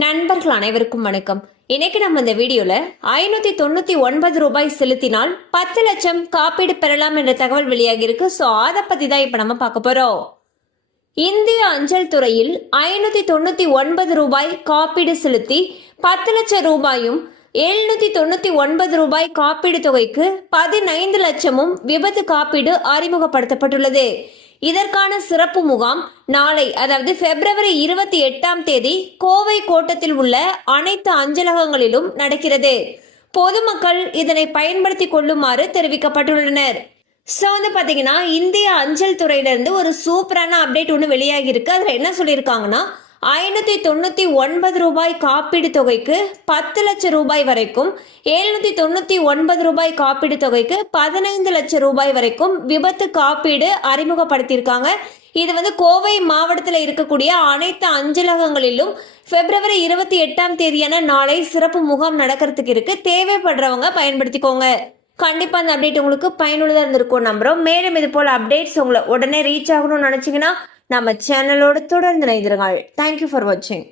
நண்பர்கள் அனைவருக்கும் வணக்கம். இன்னைக்கு நம்ம இந்த வீடியோல 599 ரூபாய் செலுத்தினால் 10 லட்சம் காப்பீடு பெறலாம் என்ற தகவல் வெளியாகி இருக்கு. ஸோ அதை பத்தி தான் இப்ப நம்ம பார்க்க போறோம். இந்திய அஞ்சல் துறையில் 599 ரூபாய் காப்பீடு செலுத்தி 10 லட்சம் ரூபாயும் 799 ரூபாய் காப்பீடு தொகைக்கு 15 லட்சமும் விபத்து காப்பீடு அறிமுகப்படுத்தப்பட்டுள்ளது. இதற்கான சிறப்பு முகாம் நாளை, அதாவது பிப்ரவரி 28 கோவை கோட்டத்தில் உள்ள அனைத்து அஞ்சலகங்களிலும் நடக்கிறது. பொதுமக்கள் இதனை பயன்படுத்தி கொள்ளுமாறு தெரிவிக்கப்பட்டுள்ளனர். ஸோ பாத்தீங்கன்னா இந்திய அஞ்சல் துறையிலிருந்து ஒரு சூப்பரான அப்டேட் ஒன்று வெளியாகி இருக்கு. அதில் என்ன சொல்லியிருக்காங்கன்னா 599 ரூபாய் காப்பீடு தொகைக்கு 10 லட்சம் ரூபாய் வரைக்கும், 799 ரூபாய் காப்பீடு தொகைக்கு 15 லட்சம் ரூபாய் வரைக்கும் விபத்து காப்பீடு அறிமுகப்படுத்தியிருக்காங்க. இது கோவை மாவட்டத்தில் இருக்கக்கூடிய அனைத்து அஞ்சலகங்களிலும் பிப்ரவரி 28 நாளை சிறப்பு முகாம் நடக்கிறதுக்கு இருக்கு. தேவைப்படுறவங்க பயன்படுத்திக்கோங்க. கண்டிப்பா அந்த அப்டேட் உங்களுக்கு பயனுள்ளதா இருந்திருக்கும் நம்புறோம். மேலும் இது போல அப்டேட்ஸ் உங்களை உடனே ரீச் ஆகணும்னு நினைச்சீங்கன்னா நம்ம சேனலோடு தொடர்ந்து இணைந்திருங்கள். தேங்க்யூ ஃபார் வாட்சிங்.